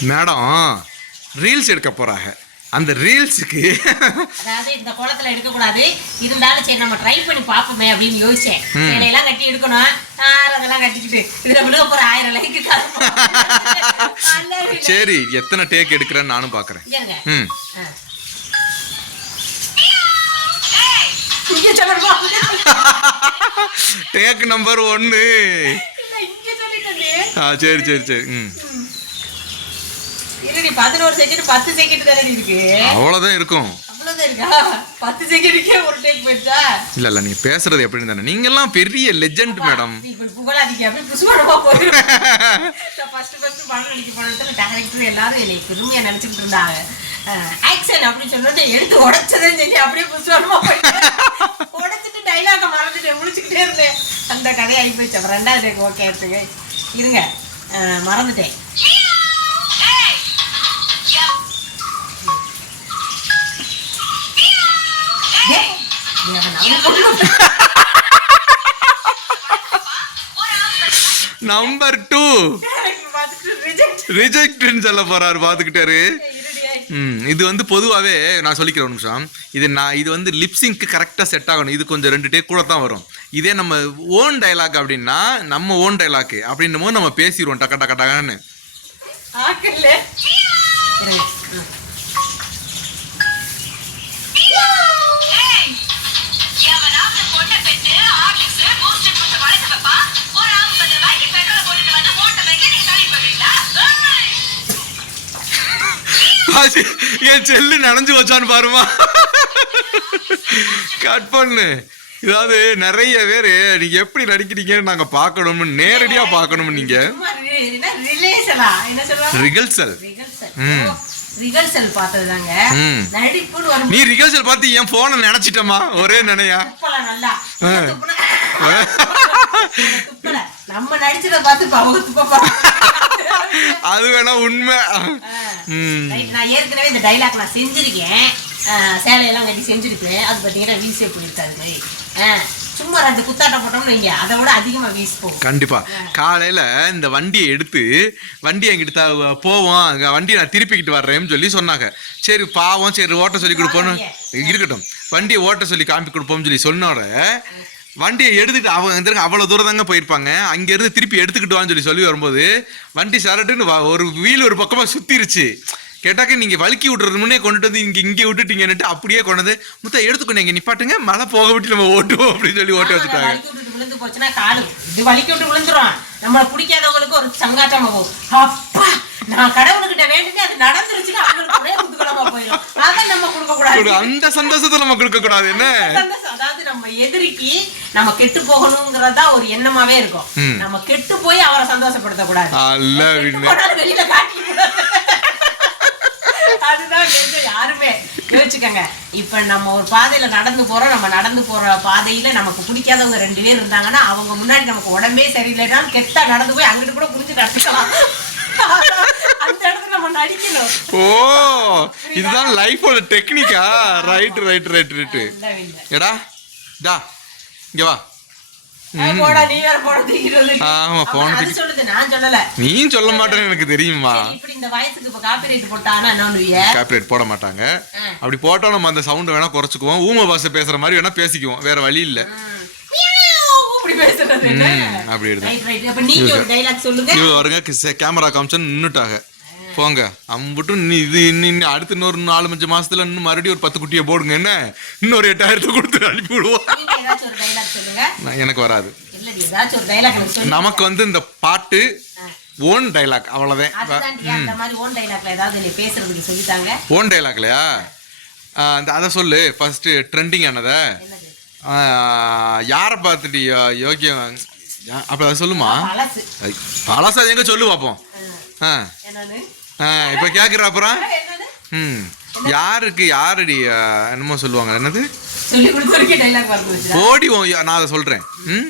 Madam reels எடுக்க போறாங்க. அந்த ரீல்ஸுக்கு அதாவது இந்த குளத்துல எடுக்கக்கூடாது. இருந்தாலும் சரி நம்ம ட்ரை பண்ணி பார்ப்போமே அப்படின்னு யோசிச்சேன். ம். சேலையெல்லாம் கட்டி எடுக்கணும். அதெல்லாம் கட்டிக்கிட்டு. இதுல விழுக போற ஆயிரம் லைக்கு சரி எத்தனை டேக் எடுக்கிறேன்னு நானும் பார்க்குறேன் ம். டேக் நம்பர் ஒன்று. ஆ சரி சரி சரி. ம். இருடி, பதினோரு செகண்ட் பத்து செகண்ட் தானே இருக்கு. இருக்கும். அவ்வளவுதான் இருக்கா? பத்து செகண்டுக்கே ஒரு டேக் போயிடுச்சா? இல்லை இல்லை நீங்கள் பேசுறது எப்படின்னு தானே. நீங்கெல்லாம் பெரிய லெஜெண்ட் மேடம் நீ எல்லாரும் என்னை பெருமையா நினைச்சுக்கிட்டு இருந்தாங்க. ஆக்ஷன் அப்படின்னு சொன்னோட எடுத்து உடைச்சதே செஞ்சு அப்படியே போயிட்டு உடைச்சிட்டு டைலாக மறந்துட்டு முடிச்சுக்கிட்டே இருந்தேன். அந்த கதையாகி போச்சு ரெண்டாவது ஓகே எடுத்துங்க இருங்க. மறந்துட்டேன். நம்பர் டூ ரிஜெக்ட்னு சொல்ல போறாரு பார்த்துக்கிட்டாரு ம் இது வந்து பொதுவாகவே நான் சொல்லிக்கிறேன் ஒரு நிமிஷம். இது நான் இது வந்து லிப்ஸிங்க்கு கரெக்டாக செட் ஆகணும். இது கொஞ்சம் ரெண்டு டேக் கூட தான் வரும். இதே நம்ம ஓன் டைலாக் அப்படின்னா நம்ம ஓன் டைலாக் அப்படின்னும் போது நம்ம பேசிடுவோம் டக்க டக்க டக்கன்னு. அது என் செல்லு நனைஞ்சு வச்சான்னு பாருமா. கட் பண்ணு. இதாவது நிறைய பேர் நீங்க எப்படி நடிக்கிறீங்கன்னு நாங்க பார்க்கணும்னு நேரடியா பார்க்கணும் நீங்க. ரிகல்சல் ம். ரிகல்சல் பார்த்ததுதாங்க. நடிப்புன்னு நீ ரிகல்சல் பார்த்து என் போனை நினைச்சிட்டமா? ஒரே நினையா? நல்லா. நம்ம நடிச்சத பார்த்து அது வேணா உண்மை. நான் ஏற்கனவே இந்த டைலாக் நான் செஞ்சிருக்கேன். சேலையெல்லாம் கட்டி செஞ்சிருக்கேன் அது பார்த்தீங்கன்னா வீசே அஹ், சும்மா ரெண்டு குத்தாட்டம் போட்டோம்னு வைங்க. அதை விட அதிகமா வீசி போகும். கண்டிப்பா. காலையில இந்த வண்டியை எடுத்து வண்டி எங்கிட்ட த- போவோம். அங்க வண்டியை நான் திருப்பிக்கிட்டு வர்றேன்னு சொல்லி சொன்னாங்க. சரி பாவம். சரி ஓட்ட சொல்லி கொடுப்போன்னு இருக்கட்டும். வண்டியை ஓட்ட சொல்லி காமி கொடுப்போம்னு சொல்லி சொன்னோட வண்டியை எடுத்துட்டு அவங்க வந்து அவ்வளவு தூரம் தாங்க போயிருப்பாங்க. அங்க இருந்து திருப்பி எடுத்துக்கிட்டு வான்னு சொல்லி சொல்லி வரும்போது வண்டி சரட்டுன்னு ஒரு வீல் ஒரு பக்கமா சுத்திருச்சு. கேட்டாக்க நீங்க வழுக்கி விடுறது முன்னே கொண்டுட்டு வந்து இங்க இங்கே விட்டுட்டீங்கன்னுட்டு அப்படியே கொண்டு வந்து முத்த எடுத்துக்கொண்டு இங்க நிப்பாட்டுங்க. மழை போக விட்டு நம்ம ஓட்டுவோம் அப்படின்னு சொல்லி ஓட்ட வச்சுட்டாங்க. விழுந்து போச்சுன்னா காலு. இது வலிக்கி விட்டு விழுந்துரும். நம்மள பிடிக்காதவங்களுக்கு ஒரு சங்காட்டம் ஆகும் அப்பா! நான் கடவுள்கிட்ட வேண்டிட்டு அது நடந்துருச்சுன்னா அவங்களுக்கு ஒரே குத்துக்கலமா போயிடும் அதை நம்ம கொடுக்க கூடாது அந்த சந்தோஷத்தை நம்ம கொடுக்க கூடாது என்ன. அதாவது நம்ம எதிரிக்கு நம்ம கெட்டு போகணுங்கிறதா ஒரு எண்ணமாவே இருக்கும். நம்ம கெட்டு போய் அவரை சந்தோஷப்படுத்த கூடாது அல்ல வெளியில. அதுதான் கெட்டு யாருமே யோசிச்சுக்கங்க. இப்ப நம்ம ஒரு பாதையில நடந்து போறோம் நம்ம நடந்து போற பாதையில நமக்கு பிடிக்காதவங்க ரெண்டு பேர் இருந்தாங்கன்னா அவங்க முன்னாடி நமக்கு உடம்பே சரியில்லைனாலும் கெட்டா நடந்து போய் அங்கிட்டு கூட புடிச்சு நடக்கலாம் ஓ இதுதான் லைஃபோட டெக்னிக்கா ரைட் ரைட் ரைட் இல்ல. எடா டா இங்க வா. நீ. ஆமா, போன நீயும் சொல்ல மாட்டேன்னு எனக்கு தெரியுமா? காப்பிரைட் போட மாட்டாங்க. அப்படி போட்டா நம்ம அந்த சவுண்ட் வேணா குறைச்சுக்குவோம். ஊம பாஷை பேசுற மாதிரி வேணா பேசிக்குவோம். வேற வழி இல்ல. அப்படி வருங்க கேமரா காமிச்சோன்னு நின்னுட்டாங்க. போங்க. அம்புட்டும் நீ இது இன்னும் இன்னும் அடுத்து இன்னொரு நாலு அஞ்சு மாசத்துல இன்னும் மறுபடியும் ஒரு பத்து குட்டியை போடுங்க. என்ன? இன்னொரு எட்டாயிரத்தை கொடுத்து அனுப்பி விடுவோம். எனக்கு வராது. நமக்கு வந்து இந்த பாட்டு ஓன் டைலாக் மாதிரி ஓன் டைலாக்லையா அந்த அதை சொல்லு. ஃபர்ஸ்ட் ட்ரெண்டிங் ஆனதை. யாரை பார்த்துட்டு யோ- யோகியம் அப்ப அதை சொல்லுமா? பழசு. எங்க சொல்லு பார்ப்போம் ஆ. ஆ இப்போ கேட்குற அப்புறம்? ம் யாருக்கு யாரடி என்னமோ சொல்லுவாங்க என்னது? போடி உன் நான் அதை சொல்றேன். ம்?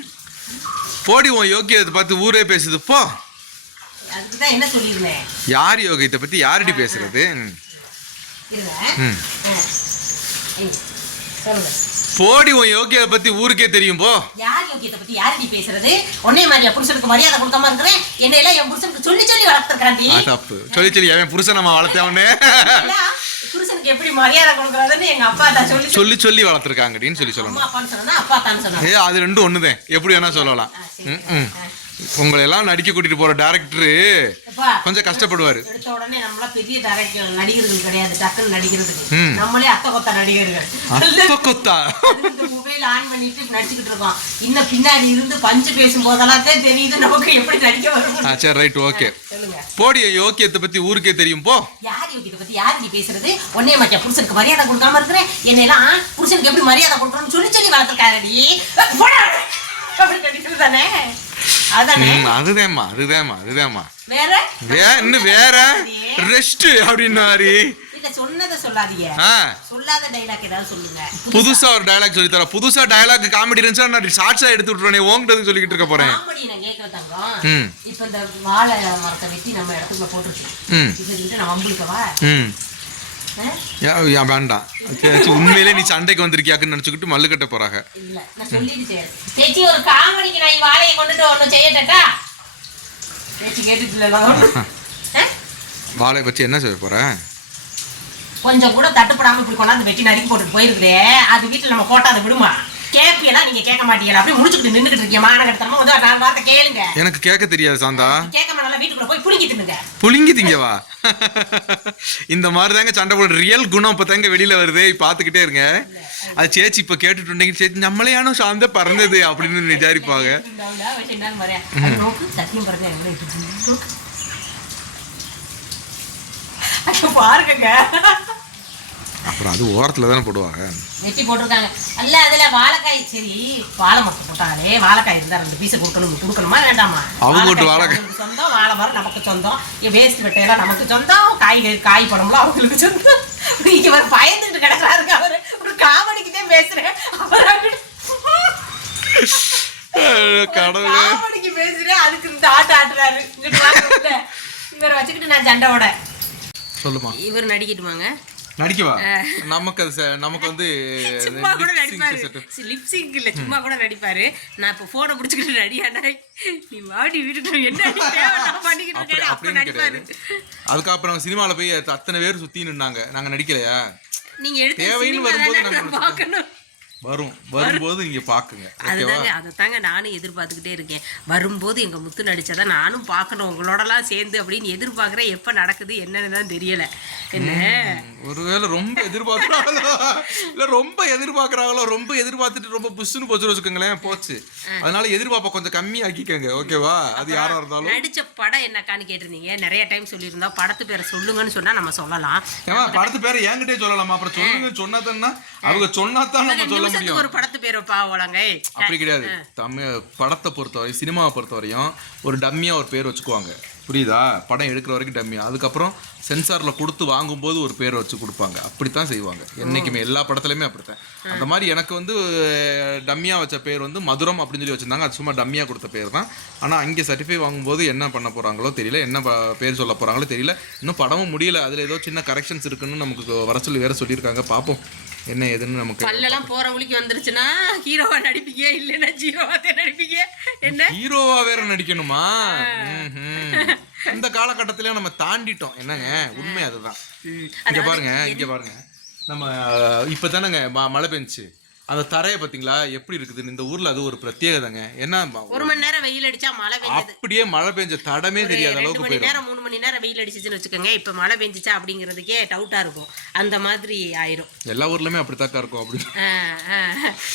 போடி உன் யோகியத்தை பார்த்து ஊரே பேசுது போ. யார் யோகியத்தை பத்தி யாரடி பேசுறது? ம். போடி உன் யோகியை பத்தி ஊருக்கே தெரியும் போ. யார் யோகியத்தை பத்தி யார் நீ பேசுறது? உன்னே மாதிரி என் புருஷனுக்கு மரியாதை கொடுக்காம இருக்கிறேன். என்ன எல்லாம் என் புருஷனுக்கு சொல்லி சொல்லி வளர்த்துருக்காண்டி ஆ, தப்பு. சொல்லி சொல்லி அவன் புருஷன் நம்ம வளர்த்தவனே? புருஷனுக்கு எப்படி மரியாதை கொடுக்கறதுன்னு எங்க அப்பா தான் சொல்லி சொல்லி சொல்லி வளர்த்துருக்காங்கடின்னு சொல்லி சொல்லணும். சொன்னா அப்பா தான் சொன்னாங்க ஏ அது ரெண்டும் ஒண்ணுதான். எப்படி வேணா சொல்லலாம். ம், ம். உங்களை எல்லாம் நடிக்க கூட்டிட்டு போற டேரக்டரு கொஞ்சம் கஷ்டப்படுவாரு. எடுத்த உடனே நம்மளா பெரிய டேரக்டர் நடிகர்கள் கிடையாது டக்குன்னு நடிக்கிறதுக்கு. ம். நம்மளே அத்தை கொத்த நடிகர்கள். அத்த கொத்தா? இந்த மொபைல் ஆன் பண்ணிட்டு நடிச்சுக்கிட்டு இருக்கோம். இன்னும் பின்னாடி இருந்து பஞ்சு பேசும் போதெல்லாம் தெரியுது நமக்கு எப்படி நடிக்க வரும். ஆ சரி ரைட் ஓகே போடி யோக்கியத்தை பத்தி ஊருக்கே தெரியும் போ. யார் யோகியத்தை பத்தி யார் நீ பேசுறது? ஒன்னே மாட்டியா புருஷனுக்கு மரியாதை கொடுக்காம இருக்கிறேன். என்னை எல்லாம் புருஷனுக்கு எப்படி மரியாதை கொடுக்கணும்னு சொல்லி சொல்லி வளர்த்துருக்காரடி தானே? அதுதாம்மா அதுதாம்மா அதுதாம்மா வேற? இன்னும் வேற? ரெஸ்ட் அப்படின்னு மாதிரி புதுசா? ஒரு டயலாக் சொல்லி தர புதுசா டயலாக் காமெடி இருந்துச்சா நான் ஷார்ட்ஸா எடுத்து விட்டுறேனே உங்ககிட்ட சொல்லிக்கிட்டு இருக்க போறேன். இப்ப இந்த வாழை மரத்தை வெட்டி நம்ம இடத்துக்குள்ள போட்டுருக்கோம். வேண்டாம். உண்மையிலே நீ சண்டைக்கு வந்திருக்கியாக்குன்னு நினைச்சுக்கிட்டு மல்லு கட்ட போறாங்க. வாழையை வச்சு என்ன செய்ய போற? கொஞ்சம் கூட தட்டுப்படாம இப்படி கொண்டாந்து வெட்டி நறுக்கி போட்டுட்டு போயிருக்குதே. அது வீட்டுல நம்ம போட்டா அதை விடுமா? கேப்பியெல்லாம் நீங்க கேட்க மாட்டீங்களா? அப்படியே முடிச்சுக்கிட்டு நின்னுக்கிட்டு இருக்கீங்க. மாநகரத்தனமா வந்து நான் வார்த்தை கேளுங்க. எனக்கு கேட்க தெரியாது சாந்தா. கேட்க புளிங்கி திங்கவா? இந்த மாதிரி தாங்க சண்டை போட ரியல் குணம் இப்போ தாங்க வெளியில வருது பார்த்துக்கிட்டே இருங்க. அது சேச்சி இப்போ கேட்டுட்டு இருந்தீங்க சேச்சி நம்மளையானோ சாந்த பறந்தது அப்படின்னு விசாரிப்பாங்க பாருங்க, அப்புறம் அது ஓரத்துல தானே போடுவாங்க. வெட்டி போட்டிருக்காங்க. அல்ல அதுல வாழைக்காய் சரி வாழை மரத்தை போட்டாங்களே வாழைக்காய் இருந்தா ரெண்டு பீஸை கொடுக்கணும் கொடுக்கணுமா வேண்டாமா? அவங்க வீட்டு வாழைக்காய் சொந்தம் வாழை மரம் நமக்கு சொந்தம். வேஸ்ட் வெட்டையெல்லாம் நமக்கு சொந்தம். காய் காய் பழம்லாம் அவங்களுக்கு சொந்தம். இங்க வர பயந்துட்டு கிடக்குறாருங்க அவரு. ஒரு காமெடிக்குதே பேசுறேன். அவர் கடவுளே. காமெடிக்கு பேசுறேன். அதுக்கு இந்த ஆட்ட ஆட்டுறாரு. இங்கிட்டு வாங்க உள்ள. இவரை வச்சுக்கிட்டு நான் சண்டையோட. சொல்லுமா. இவர் நடிக்கட்டுமாங்க? நடிக்கவா? நமக்கு அது நமக்கு வந்து சும்மா கூட நடிப்பாரு. set. லிப்சிங் இல்ல சும்மா கூட நடிப்பாரு. நான் இப்ப போனை பிடிச்சிக்கிட்டு நடியாண்டா நீ வாடி வீட்டுக்கு என்ன பண்ணிக்கிட்டு அப்ப அப்படின்னு நடிப்பாரு. அதுக்கப்புறம் சினிமால போய் அத்தனை பேர் சுத்தி நின்னாங்க நாங்க நடிக்கலையா? நீங்க எடுத்த தேவைன்னு வரும்போது நான் பார்க்கணும். வரும். வரும்போது நீங்க பாக்குங்க. அதுதாங்க அதை தாங்க நானும் எதிர்பார்த்துக்கிட்டே இருக்கேன். வரும்போது எங்க முத்து நடிச்சதை நானும் பார்க்கணும். உங்களோடலாம் சேர்ந்து அப்படின்னு எதிர்பார்க்குறேன் எப்ப நடக்குது என்னன்னு தான் தெரியல. என்ன? ஒருவேளை ரொம்ப எதிர்பார்க்கறாங்களோ? இல்ல ரொம்ப எதிர்பார்க்கறாங்களோ? ரொம்ப எதிர்பார்த்துட்டு ரொம்ப புஷ்னு போச்சு வச்சுக்கோங்களேன் போச்சு. அதனால எதிர்பார்ப்ப கொஞ்சம் கம்மி ஆக்கிக்கங்க ஓகேவா? அது யாரா இருந்தாலும். நடிச்ச படம் என்னக்கான்னு கேட்டிருந்தீங்க. நிறைய டைம் சொல்லியிருந்தோம். படத்து பேரை சொல்லுங்கன்னு சொன்னா நம்ம சொல்லலாம். ஏமா படத்து பேரை என்கிட்டே சொல்லலாமா? அப்புறம் சொல்லுங்க சொன்னாதான்னா அவங்க சொன்னாதான் நம்ம சொல்ல முடியும். ஒரு படத்து பேரை பாவலாங்க அப்படி கிடையாது. தமிழ் படத்தை பொறுத்தவரை சினிமாவை பொறுத்தவரையும் ஒரு டம்மியா ஒரு பேர் வச்சுக்குவாங்க. புரியுதா? படம் எடுக்கிற வரைக்கும் டம்மியா அதுக்கப்புறம் சென்சார்ல கொடுத்து வாங்கும்போது ஒரு பேர் வச்சு கொடுப்பாங்க. அப்படித்தான் செய்வாங்க. என்னைக்குமே எல்லா படத்துலையுமே அப்படித்தான். அந்த மாதிரி எனக்கு வந்து டம்மியா வச்ச பேர் வந்து மதுரம் அப்படின்னு சொல்லி வச்சிருந்தாங்க. அது சும்மா டம்மியா கொடுத்த பேர் தான். ஆனா அங்கே சர்டிஃபை வாங்கும்போது என்ன பண்ண போறாங்களோ தெரியல. என்ன பேர் சொல்ல போறாங்களோ தெரியல. இன்னும் படமும் முடியல. அதுல ஏதோ சின்ன கரெக்ஷன்ஸ் இருக்குன்னு நமக்கு வர சொல்லி வேற சொல்லியிருக்காங்க. பார்ப்போம் என்ன ஏதுன்னு நமக்கு பல்லெல்லாம் போற உளிக்கு வந்துருச்சுன்னா ஹீரோவா நடிப்பீங்க இல்லைன்னா ஜீரோவா நடிப்பீங்க. என்ன? ஹீரோவா வேற நடிக்கணுமா. இந்த காலகட்டத்திலயும் நம்ம தாண்டிட்டோம். என்னங்க? உண்மை அதுதான். இங்க பாருங்க இங்க பாருங்க. நம்ம இப்பதானங்க ம- மழை பெஞ்சுச்சு. அந்த தரைய பாத்தீங்களா எப்படி இருக்குதுன்னு இந்த ஊர்ல அது ஒரு பிரத்யேகதைங்க. என்ன ஒரு மணி நேரம் வெயில் அடிச்சா மழை பெஞ்சது. அப்படியே மழை பெஞ்ச தடமே தெரியாத அளவுக்கு மணி நேரம் மூணு மணி நேரம் வெயில் அடிச்சிச்சுன்னு வச்சுக்கோங்க. இப்ப மழை பெஞ்சிச்சா அப்படிங்கிறதுக்கே டவுட்டா இருக்கும். அந்த மாதிரி ஆயிரும். எல்லா ஊர்லயுமே அப்படித்தாக்கா இருக்கும் அப்படி.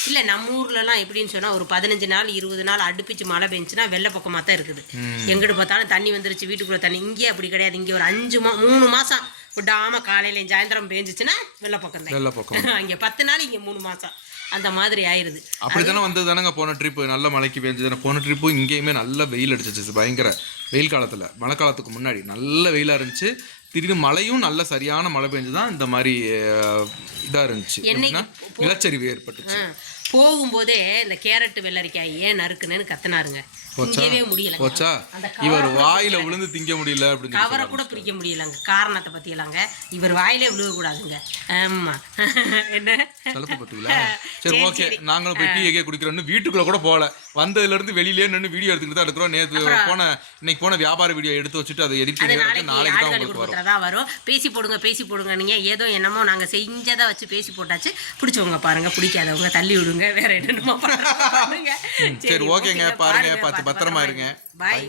இல்ல நம்ம ஊர்லலாம் எப்படின்னு சொன்னா ஒரு பதினஞ்சு நாள் இருபது நாள் அடுப்பிச்சு மழை பெஞ்சுன்னா வெள்ளப்பக்கமா தான் இருக்குது. எங்கிட்டு பார்த்தாலும் தண்ணி வந்துருச்சு வீட்டுக்குள்ள தண்ணி. இங்கே அப்படி கிடையாது. இங்கே ஒரு அஞ்சு மா மூணு மாசம் விடாம காலையில சாயந்தரம் பெஞ்சிச்சுன்னா தான் வெள்ள பக்கம். அங்க பத்து நாள் இங்க மூணு மாசம். அந்த மாதிரி ஆயிருது. அப்படித்தானே வந்தது தானங்க போன ட்ரிப் நல்ல மழைக்கு பெஞ்சது போன ட்ரிப்பு இங்கேயுமே நல்ல வெயில் அடிச்சிச்சு. பயங்கர வெயில் காலத்துல. மழை காலத்துக்கு முன்னாடி நல்ல வெயிலா இருந்துச்சு. திடீர்னு மழையும் நல்ல சரியான மழை பெஞ்சு தான் இந்த மாதிரி அஹ், இதா இருந்துச்சு. நிலச்சரிவு ஏற்பட்டுச்சு. போகும்போதே இந்த கேரட் வெள்ளரிக்காய் ஏன் நறுக்குன்னு கத்துனாருங்க. போச்சா? திங்கவே முடியல போச்சா? அந்த இவர் வாயில விழுந்து திங்க முடியல அப்படின்னு கவரை கூட பிரிக்க முடியலங்க. காரணத்தை பத்தியலாங்க இவர் வாயிலே விழுகக்கூடாதுங்க. ஆமா. என்ன? பத்துங்களா சரி ஓகே. நாங்களும் போய் டீ எங்கே குடிக்கிறோம்னு வீட்டுக்குள்ள கூட போகல வந்ததுல இருந்து வெளியிலே நின்று வீடியோ எடுத்துக்கிட்டு தான் இருக்கிறோம். நேற்று போன இன்னைக்கு போன வியாபார வீடியோ எடுத்து வச்சுட்டு அதை எடிட் பண்ணி நாளைக்கு தான் உங்களுக்கு வரும். தான் வரும். பேசி போடுங்க பேசி போடுங்க நீங்க ஏதோ என்னமோ நாங்க செஞ்சதை வச்சு பேசி போட்டாச்சு. பிடிச்சவங்க பாருங்க பிடிக்காதவங்க தள்ளி விடுங்க. வேற என்னென்னமோ பண்ணுங்க. சரி, ஓகேங்க. பாருங்க, பார்த்து பத்திரமா இருங்க. பாய்